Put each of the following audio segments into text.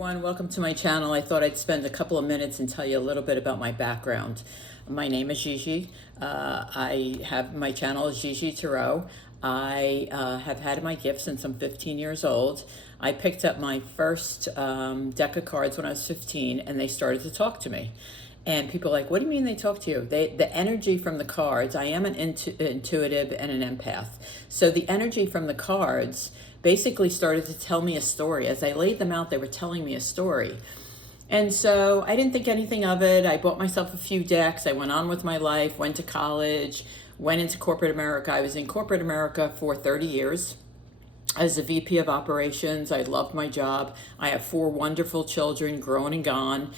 everyone, welcome to my channel. I thought I'd spend a couple of minutes and tell you a little bit about my background. My name is GiGi. My channel is GiGi Tarot. I have had my gift since I'm 15 years old. I picked up my first deck of cards when I was 15 and they started to talk to me. And people are like, what do you mean they talk to you? The energy from the cards, I am an intuitive and an empath. So the energy from the cards basically started to tell me a story. As I laid them out, they were telling me a story. And so I didn't think anything of it. I bought myself a few decks. I went on with my life, went to college, went into corporate America. I was in corporate America for 30 years as a VP of operations. I loved my job. I have 4 wonderful children, grown and gone.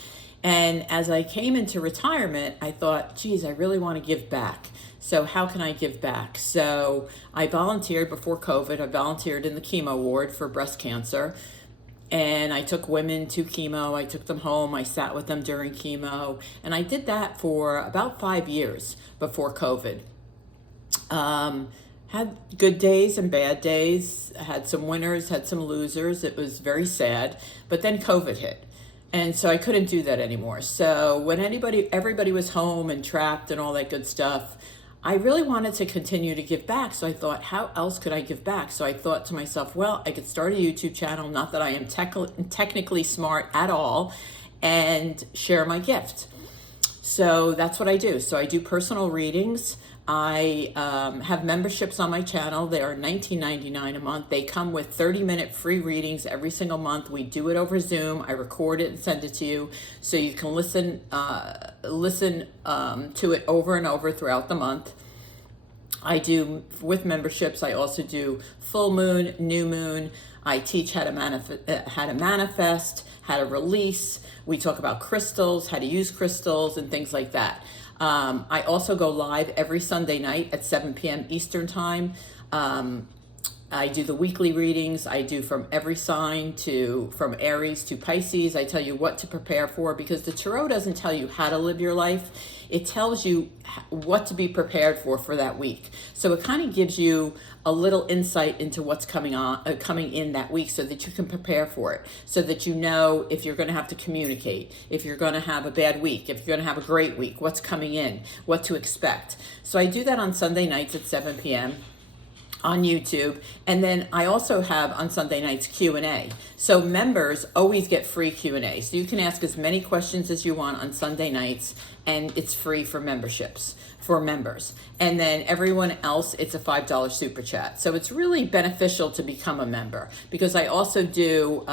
And as I came into retirement, I thought, geez, I really want to give back. So how can I give back? So I volunteered before COVID. I volunteered in the chemo ward for breast cancer. And I took women to chemo. I took them home. I sat with them during chemo. And I did that for about 5 years before COVID. Had good days and bad days. Had some winners, had some losers. It was very sad. But then COVID hit. And so I couldn't do that anymore. So when everybody was home and trapped and all that good stuff, I really wanted to continue to give back. So I thought, how else could I give back? So I thought to myself, well, I could start a YouTube channel, not that I am technically smart at all, and share my gift. So that's what I do. So I do personal readings. I have memberships on my channel. They are $19.99 a month. They come with 30-minute free readings every single month. We do it over Zoom. I record it and send it to you so you can listen to it over and over throughout the month. I do, with memberships, I also do full moon, new moon. I teach how to manifest, how to release. We talk about crystals, how to use crystals, and things like that. I also go live every Sunday night at 7 p.m. Eastern Time. I do the weekly readings. I do from every sign from Aries to Pisces. I tell you what to prepare for, because the Tarot doesn't tell you how to live your life. It tells you what to be prepared for that week. So it kind of gives you a little insight into what's coming in that week, so that you can prepare for it, so that you know if you're going to have to communicate, if you're going to have a bad week, if you're going to have a great week, what's coming in, what to expect. So I do that on Sunday nights at 7 p.m. on YouTube. And then I also have on Sunday nights Q&A. So members always get free Q&A. So you can ask as many questions as you want on Sunday nights, and it's free for memberships, for members. And then everyone else, it's a $5 super chat. So it's really beneficial to become a member, because I also do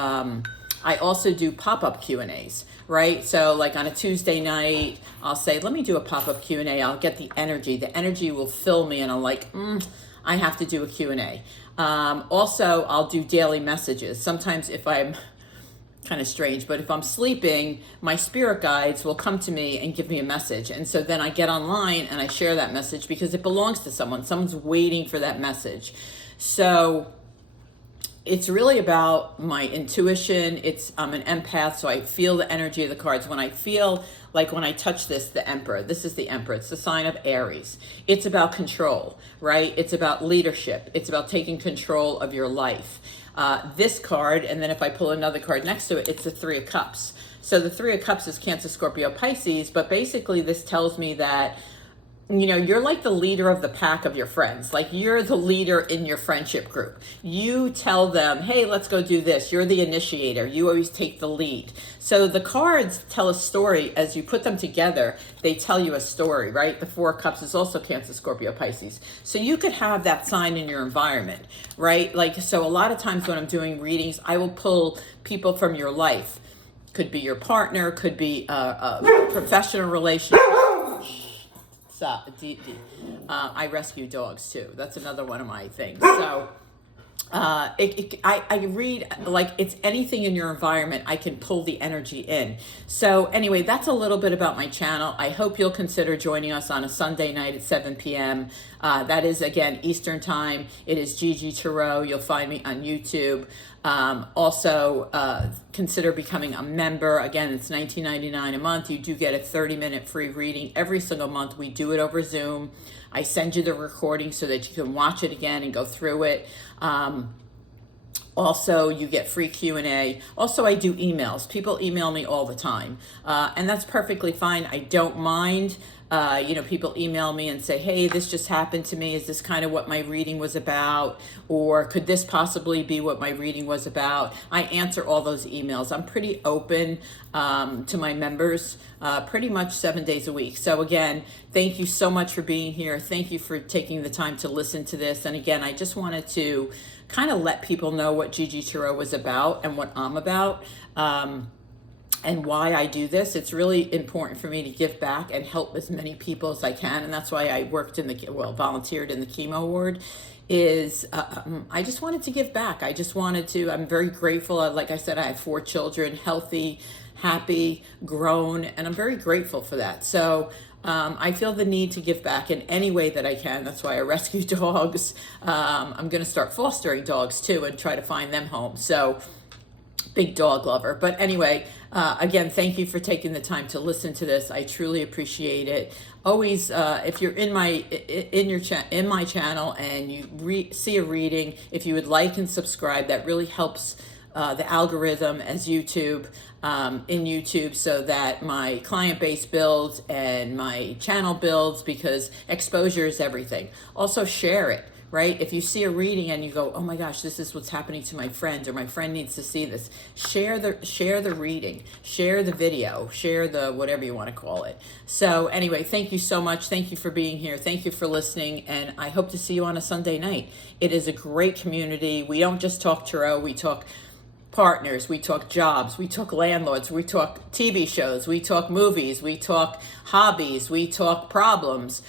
pop-up Q&As, right? So like on a Tuesday night, I'll say, let me do a pop-up Q&A. I'll get the energy. The energy will fill me, and I'm like, I have to do a Q&A. Also, I'll do daily messages. Sometimes if I'm kind of strange, but if I'm sleeping, my spirit guides will come to me and give me a message. And so then I get online and I share that message, because it belongs to someone. Someone's waiting for that message. So it's really about my intuition. I'm an empath, so I feel the energy of the cards. When I feel like, when I touch the Emperor, this is the Emperor. It's the sign of Aries. It's about control, right? It's about leadership. It's about taking control of your life. This card, and then if I pull another card next to it, it's the 3 of Cups. So the 3 of Cups is Cancer, Scorpio, Pisces, but basically this tells me that, you know, you're like the leader of the pack of your friends. Like, you're the leader in your friendship group. You tell them, hey, let's go do this. You're the initiator. You always take the lead. So the cards tell a story. As you put them together, they tell you a story, right? The 4 of Cups is also Cancer, Scorpio, Pisces. So you could have that sign in your environment, right? Like, so a lot of times when I'm doing readings, I will pull people from your life. Could be your partner, could be a professional relationship. I rescue dogs too. That's another one of my things. So I read, like, it's anything in your environment, I can pull the energy in. So anyway, that's a little bit about my channel. I hope you'll consider joining us on a Sunday night at 7 p.m. That is, again, Eastern Time. It is GiGi Tarot. You'll find me on YouTube. Also, consider becoming a member. Again, it's $19.99 a month. You do get a 30-minute free reading every single month. We do it over Zoom. I send you the recording so that you can watch it again and go through it. Also, you get free Q&A. Also, I do emails. People email me all the time, and that's perfectly fine. I don't mind. People email me and say, hey, this just happened to me. Is this kind of what my reading was about? Or could this possibly be what my reading was about? I answer all those emails. I'm pretty open to my members pretty much 7 days a week. So again, thank you so much for being here. Thank you for taking the time to listen to this. And again, I just wanted to kind of let people know what GiGi Tarot was about and what I'm about. And why I do this. It's really important for me to give back and help as many people as I can. And that's why I volunteered in the chemo ward. I just wanted to give back. I'm very grateful. Like I said, I have 4 children, healthy, happy, grown, and I'm very grateful for that. So I feel the need to give back in any way that I can. That's why I rescue dogs. I'm going to start fostering dogs too and try to find them homes. So big dog lover. But anyway, again, thank you for taking the time to listen to this. I truly appreciate it. Always, if you're in my channel and you see a reading, if you would like and subscribe, that really helps the algorithm as YouTube in YouTube, so that my client base builds and my channel builds, because exposure is everything. Also, share it. Right? If you see a reading and you go, oh my gosh, this is what's happening to my friend, or my friend needs to see this, share the reading, share the video, share the whatever you want to call it. So anyway, thank you so much. Thank you for being here. Thank you for listening. And I hope to see you on a Sunday night. It is a great community. We don't just talk tarot, we talk partners, we talk jobs, we talk landlords, we talk TV shows, we talk movies, we talk hobbies, we talk problems.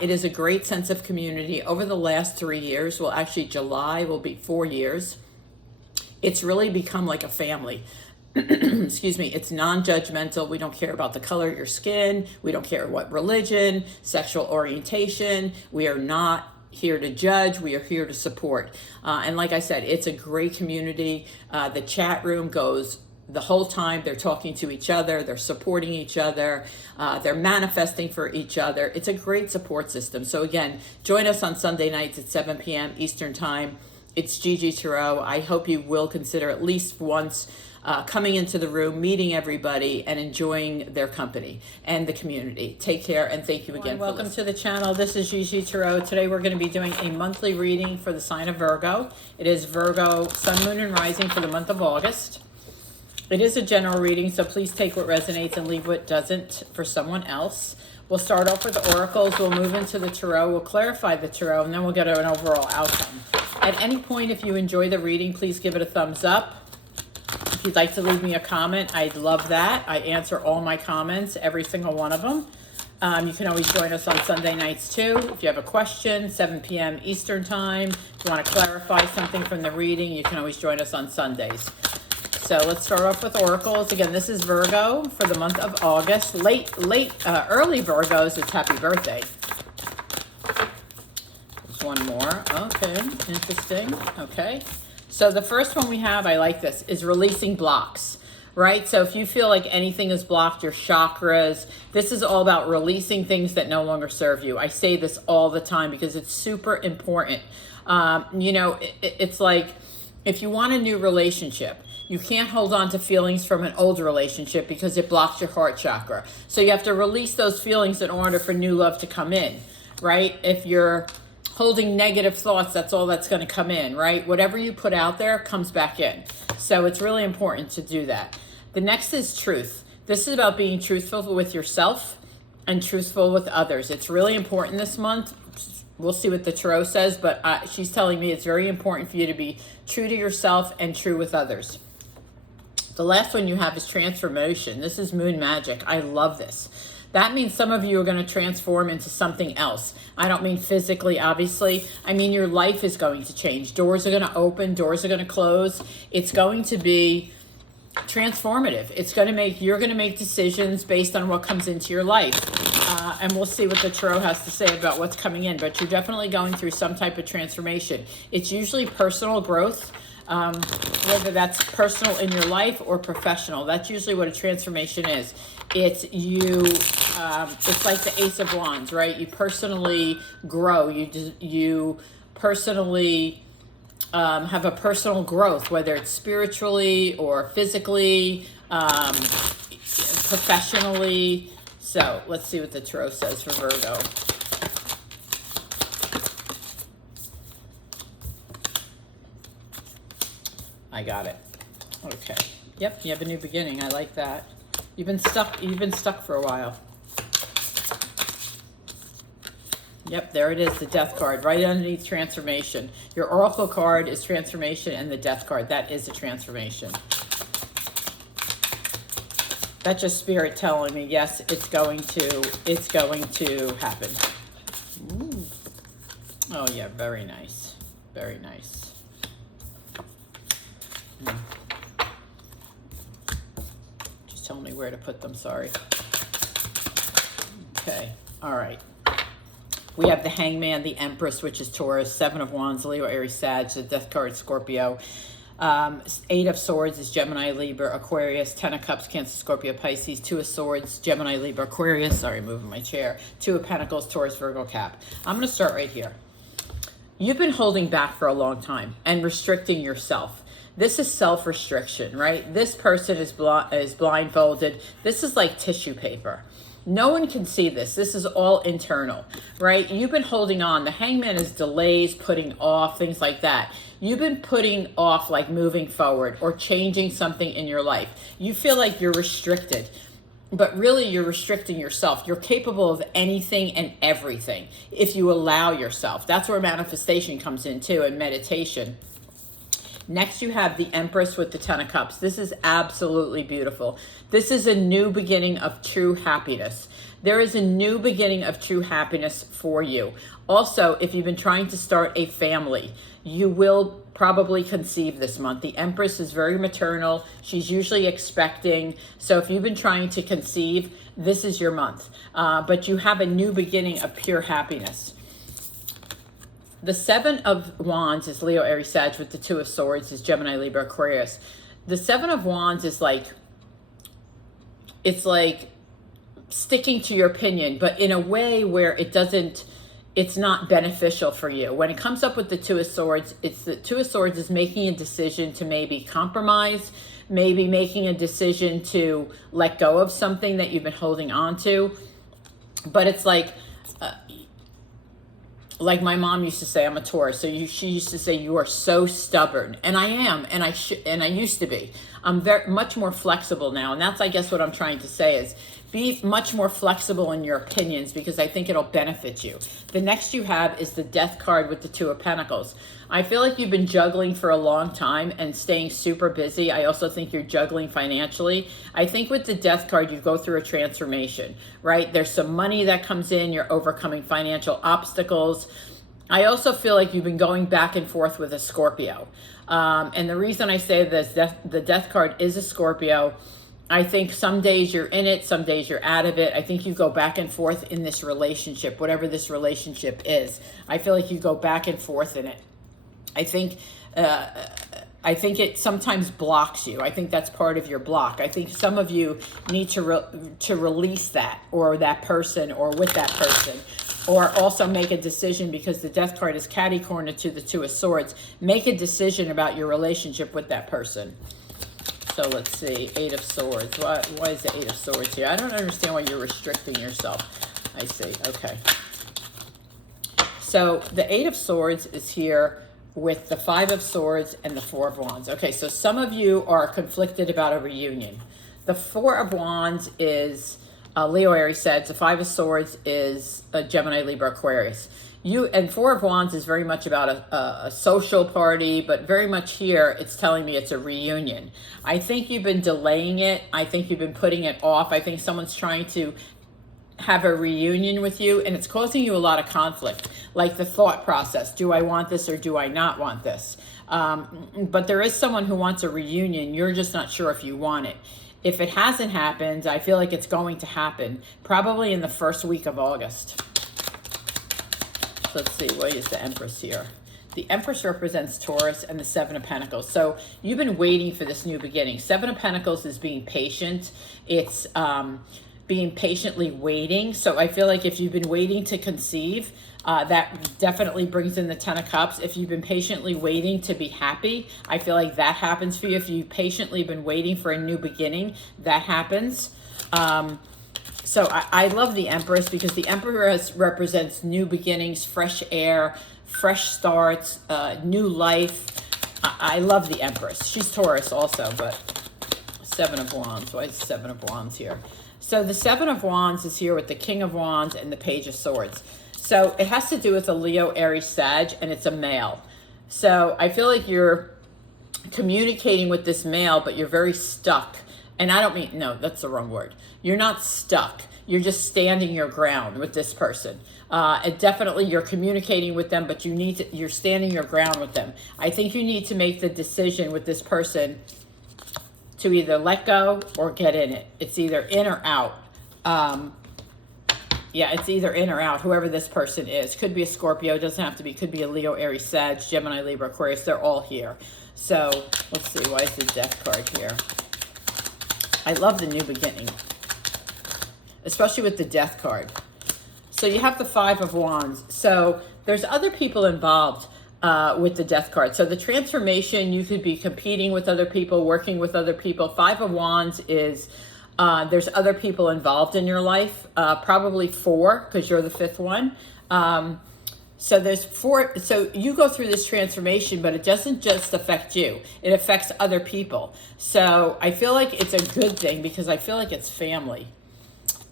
It is a great sense of community. Over the last 3 years, well, actually July will be 4 years, it's really become like a family. Excuse me. It's non-judgmental. We don't care about the color of your skin. We don't care what religion, sexual orientation. We are not here to judge. We are here to support. And like I said, it's a great community. The chat room goes the whole time. They're talking to each other. They're supporting each other. They're manifesting for each other. It's a great support system. So again, join us on Sunday nights at 7 p.m. Eastern Time. It's GiGi Tarot. I hope you will consider at least once coming into the room, meeting everybody, and enjoying their company and the community. Take care, and thank you again. Welcome to the channel. This is GiGi Tarot. Today we're going to be doing a monthly reading for the sign of Virgo. It is Virgo, Sun, Moon, and Rising for the month of August. It is a general reading, so please take what resonates and leave what doesn't for someone else. We'll start off with the oracles. We'll move into the tarot. We'll clarify the tarot, and then we'll get an overall outcome. At any point, if you enjoy the reading, please give it a thumbs up. If you'd like to leave me a comment, I'd love that. I answer all my comments, every single one of them. You can always join us on Sunday nights too. If you have a question, 7 p.m. Eastern Time. If you want to clarify something from the reading, you can always join us on Sundays. So let's start off with oracles. Again, this is Virgo for the month of August. Early Virgos, it's happy birthday. There's one more. Okay, interesting. Okay. So the first one we have, I like this, is releasing blocks, right? So if you feel like anything is blocked, your chakras, this is all about releasing things that no longer serve you. I say this all the time because it's super important. It's like if you want a new relationship, you can't hold on to feelings from an old relationship because it blocks your heart chakra. So you have to release those feelings in order for new love to come in, right? If you're holding negative thoughts, that's all that's going to come in, right? Whatever you put out there comes back in. So it's really important to do that. The next is truth. This is about being truthful with yourself and truthful with others. It's really important this month. We'll see what the tarot says, but she's telling me it's very important for you to be true to yourself and true with others. The last one you have is transformation. This is moon magic. I love this. That means some of you are going to transform into something else. I don't mean physically, obviously. I mean your life is going to change. Doors are going to open. Doors are going to close. It's going to be transformative. You're going to make decisions based on what comes into your life. And we'll see what the tarot has to say about what's coming in. But you're definitely going through some type of transformation. It's usually personal growth. Whether that's personal in your life or professional. That's usually what a transformation is. It's like the Ace of Wands, right? You personally grow. You personally have a personal growth, whether it's spiritually or physically, professionally. So let's see what the tarot says for Virgo. I got it. Okay. Yep, you have a new beginning. I like that. You've been stuck for a while. Yep, there it is, the Death card, right underneath transformation. Your Oracle card is transformation, and the Death card, that is a transformation. That's just Spirit telling me, yes, it's going to happen. Ooh. Oh yeah, very nice. Very nice. Just tell me where to put them, sorry. Okay, all right. We have the Hangman, the Empress, which is Taurus, Seven of Wands, Leo, Aries, Sag, the Death card, Scorpio. Eight of Swords is Gemini, Libra, Aquarius. Ten of Cups, Cancer, Scorpio, Pisces. Two of Swords, Gemini, Libra, Aquarius. Sorry, moving my chair. Two of Pentacles, Taurus, Virgo, Cap. I'm going to start right here. You've been holding back for a long time and restricting yourself. This is self-restriction, right? This person is blindfolded. This is like tissue paper. No one can see this. This is all internal, right? You've been holding on. The Hangman is delays, putting off, things like that. You've been putting off like moving forward or changing something in your life. You feel like you're restricted, but really you're restricting yourself. You're capable of anything and everything if you allow yourself. That's where manifestation comes in too, and meditation. Next, you have the Empress with the Ten of Cups. This is absolutely beautiful. This is a new beginning of true happiness. There is a new beginning of true happiness for you. Also, if you've been trying to start a family, you will probably conceive this month. The Empress is very maternal. She's usually expecting. So if you've been trying to conceive, this is your month. But you have a new beginning of pure happiness. The Seven of Wands is Leo, Aries, Sag, with the Two of Swords is Gemini, Libra, Aquarius. The Seven of Wands is like, it's like sticking to your opinion, but in a way where it's not beneficial for you. When it comes up with the Two of Swords, it's the Two of Swords is making a decision to maybe compromise, maybe making a decision to let go of something that you've been holding on to. But it's like my mom used to say, I'm a Taurus. So she used to say, you are so stubborn. And I am, and I used to be. I'm very much more flexible now. And that's, I guess, what I'm trying to say is be much more flexible in your opinions, because I think it'll benefit you. The next you have is the Death card with the Two of Pentacles. I feel like you've been juggling for a long time and staying super busy. I also think you're juggling financially. I think with the Death card, you go through a transformation, right? There's some money that comes in. You're overcoming financial obstacles. I also feel like you've been going back and forth with a Scorpio. And the reason I say this, the Death card is a Scorpio. I think some days you're in it, some days you're out of it. I think you go back and forth in this relationship, whatever this relationship is. I feel like you go back and forth in it. I think it sometimes blocks you. I think that's part of your block. I think some of you need to release that, or that person, or with that person, or also make a decision, because the Death card is catty corner to the Two of Swords. Make a decision about your relationship with that person. So let's see, Eight of Swords. Why is the Eight of Swords here? I don't understand why you're restricting yourself. I see, okay. So the Eight of Swords is here with the Five of Swords and the Four of Wands. Okay, so some of you are conflicted about a reunion. The Four of Wands is Leo, Aries, Sag. The Five of Swords is Gemini, Libra, Aquarius. And Four of Wands is very much about a social party, but very much here it's telling me it's a reunion. I think you've been delaying it. I think you've been putting it off. I think someone's trying to have a reunion with you, and it's causing you a lot of conflict, like the thought process. Do I want this or do I not want this? But there is someone who wants a reunion. You're just not sure if you want it. If it hasn't happened, I feel like it's going to happen, probably in the first week of August. Let's see, what is the Empress here? The Empress represents Taurus and the Seven of Pentacles. So you've been waiting for this new beginning. Seven of Pentacles is being patient. It's being patiently waiting. So I feel like if you've been waiting to conceive, that definitely brings in the 10 of Cups. If you've been patiently waiting to be happy, I feel like that happens for you. If you've patiently been waiting for a new beginning, that happens. So I love the Empress, because the Empress represents new beginnings, fresh air, fresh starts, new life. I love the Empress. She's Taurus also, but Seven of Wands. Why is Seven of Wands here? So the Seven of Wands is here with the King of Wands and the Page of Swords. So it has to do with a Leo, Aries, Sag, and it's a male. So I feel like you're communicating with this male, but you're very stuck. And I don't mean, no, that's the wrong word. You're not stuck. You're just standing your ground with this person. And definitely you're communicating with them, but you're standing your ground with them. I think you need to make the decision with this person to either let go or get in it. It's either in or out. Yeah, it's either in or out, whoever this person is. Could be a Scorpio, doesn't have to be. Could be a Leo, Aries, Sag, Gemini, Libra, Aquarius. They're all here. So let's see, why is the Death card here? I love the new beginning, especially with the Death card. So you have the Five of Wands. So there's other people involved with the Death card. So the transformation, you could be competing with other people, working with other people. Five of Wands is there's other people involved in your life, probably 4, because you're the 5th one. So there's 4. So you go through this transformation, but it doesn't just affect you. It affects other people. So I feel like it's a good thing, because I feel like it's family.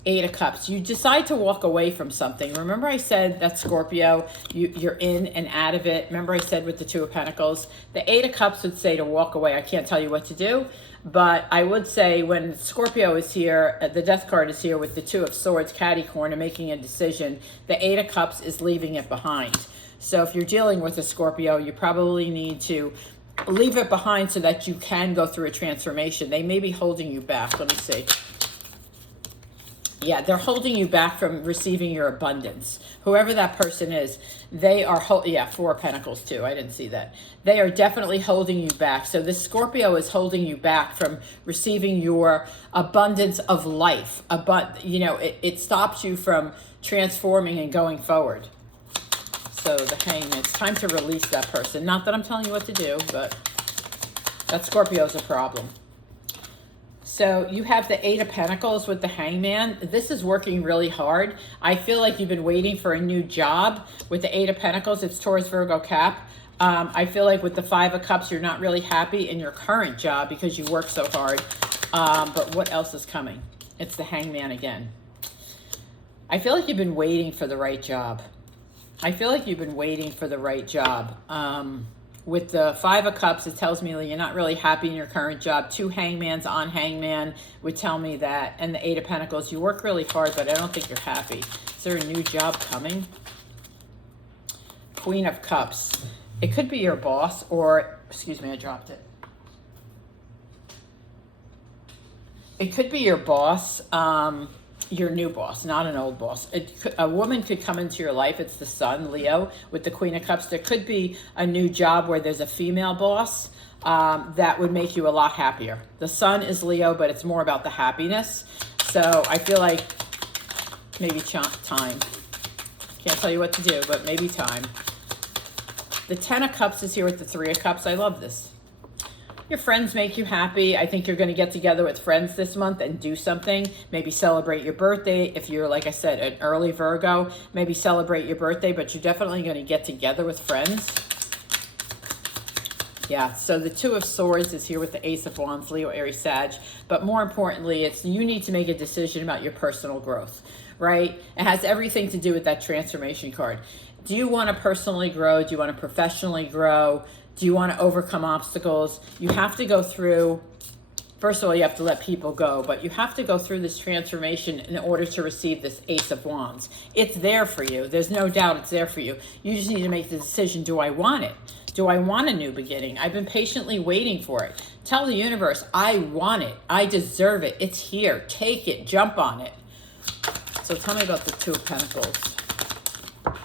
8 of Cups. You decide to walk away from something. Remember I said that Scorpio, you're in and out of it. Remember I said with the 2 of Pentacles, the 8 of Cups would say to walk away. I can't tell you what to do, but I would say when Scorpio is here, the Death card is here with the 2 of Swords, catty corner, making a decision. The 8 of Cups is leaving it behind. So if you're dealing with a Scorpio, you probably need to leave it behind so that you can go through a transformation. They may be holding you back. Let me see. Yeah, they're holding you back from receiving your abundance. Whoever that person is, they are, yeah, 4 of Pentacles too. I didn't see that. They are definitely holding you back. So this Scorpio is holding you back from receiving your abundance of life. You know, it stops you from transforming and going forward. So the Hangman, it's time to release that person. Not that I'm telling you what to do, but that Scorpio is a problem. So you have the 8 of Pentacles with the Hangman. This is working really hard. I feel like you've been waiting for a new job. With the 8 of Pentacles, it's Taurus, Virgo, Cap. I feel like with the 5 of Cups, you're not really happy in your current job because you work so hard. But what else is coming? It's the Hangman again. I feel like you've been waiting for the right job. I feel like you've been waiting for the right job. With the 5 of Cups, it tells me that you're not really happy in your current job. 2 hangmans on Hangman would tell me that. And the 8 of Pentacles, you work really hard, but I don't think you're happy. Is there a new job coming? Queen of Cups. It could be your boss or, excuse me, I dropped it. It could be your boss, your new boss, not an old boss. A woman could come into your life. It's the Sun, Leo, with the Queen of Cups. There could be a new job where there's a female boss that would make you a lot happier. The Sun is Leo, but it's more about the happiness. So I feel like maybe time. Can't tell you what to do, but maybe time. The 10 of Cups is here with the 3 of Cups. I love this. Your friends make you happy. I think you're going to get together with friends this month and do something. Maybe celebrate your birthday. If you're, like I said, an early Virgo, maybe celebrate your birthday, but you're definitely going to get together with friends. Yeah, so the 2 of Swords is here with the Ace of Wands, Leo, Aries, Sag. But more importantly, it's you need to make a decision about your personal growth, right? It has everything to do with that transformation card. Do you want to personally grow? Do you want to professionally grow? Do you want to overcome obstacles? You have to go through, first of all, you have to let people go, but you have to go through this transformation in order to receive this Ace of Wands. It's there for you. There's no doubt it's there for you. You just need to make the decision, do I want it? Do I want a new beginning? I've been patiently waiting for it. Tell the universe, I want it. I deserve it. It's here. Take it. Jump on it. So tell me about the 2 of Pentacles.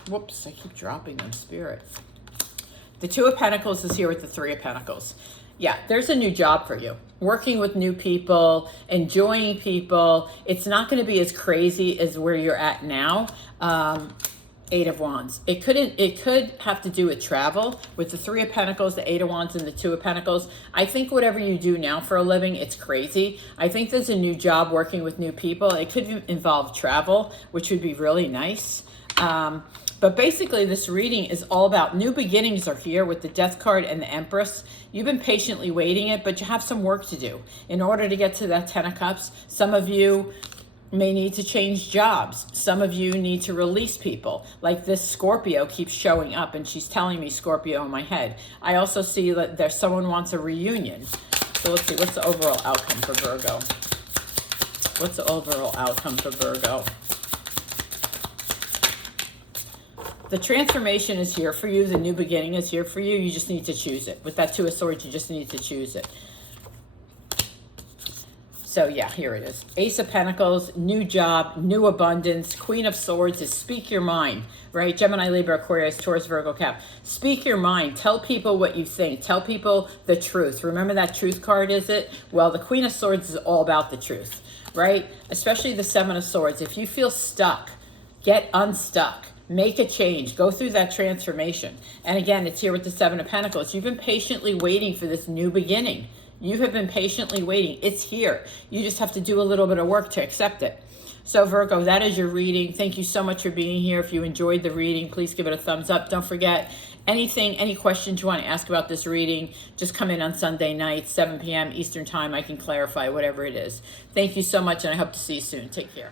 Whoops, I keep dropping them, Spirit. The 2 of Pentacles is here with the 3 of Pentacles. Yeah, there's a new job for you. Working with new people, enjoying people. It's not going to be as crazy as where you're at now. Eight of Wands. It could have to do with travel with the Three of Pentacles, the Eight of Wands, and the Two of Pentacles. I think whatever you do now for a living, it's crazy. I think there's a new job working with new people. It could involve travel, which would be really nice. But basically, this reading is all about new beginnings are here with the Death card and the Empress. You've been patiently waiting it, but you have some work to do in order to get to that Ten of Cups. Some of you may need to change jobs. Some of you need to release people. Like this Scorpio keeps showing up, and she's telling me Scorpio in my head. I also see that there's someone wants a reunion. So let's see, what's the overall outcome for Virgo? What's the overall outcome for Virgo? The transformation is here for you. The new beginning is here for you. You just need to choose it. With that Two of Swords, you just need to choose it. So yeah, here it is. Ace of Pentacles, new job, new abundance. Queen of Swords is speak your mind, right? Gemini, Libra, Aquarius, Taurus, Virgo, Cap. Speak your mind. Tell people what you think. Tell people the truth. Remember that truth card, is it? Well, the Queen of Swords is all about the truth, right? Especially the Seven of Swords. If you feel stuck, get unstuck. Make a change. Go through that transformation. And again, it's here with the Seven of Pentacles. You've been patiently waiting for this new beginning. You have been patiently waiting. It's here. You just have to do a little bit of work to accept it. So Virgo, that is your reading. Thank you so much for being here. If you enjoyed the reading, please give it a thumbs up. Don't forget, any questions you want to ask about this reading, just come in on Sunday night, 7 p.m. Eastern Time. I can clarify whatever it is. Thank you so much, and I hope to see you soon. Take care.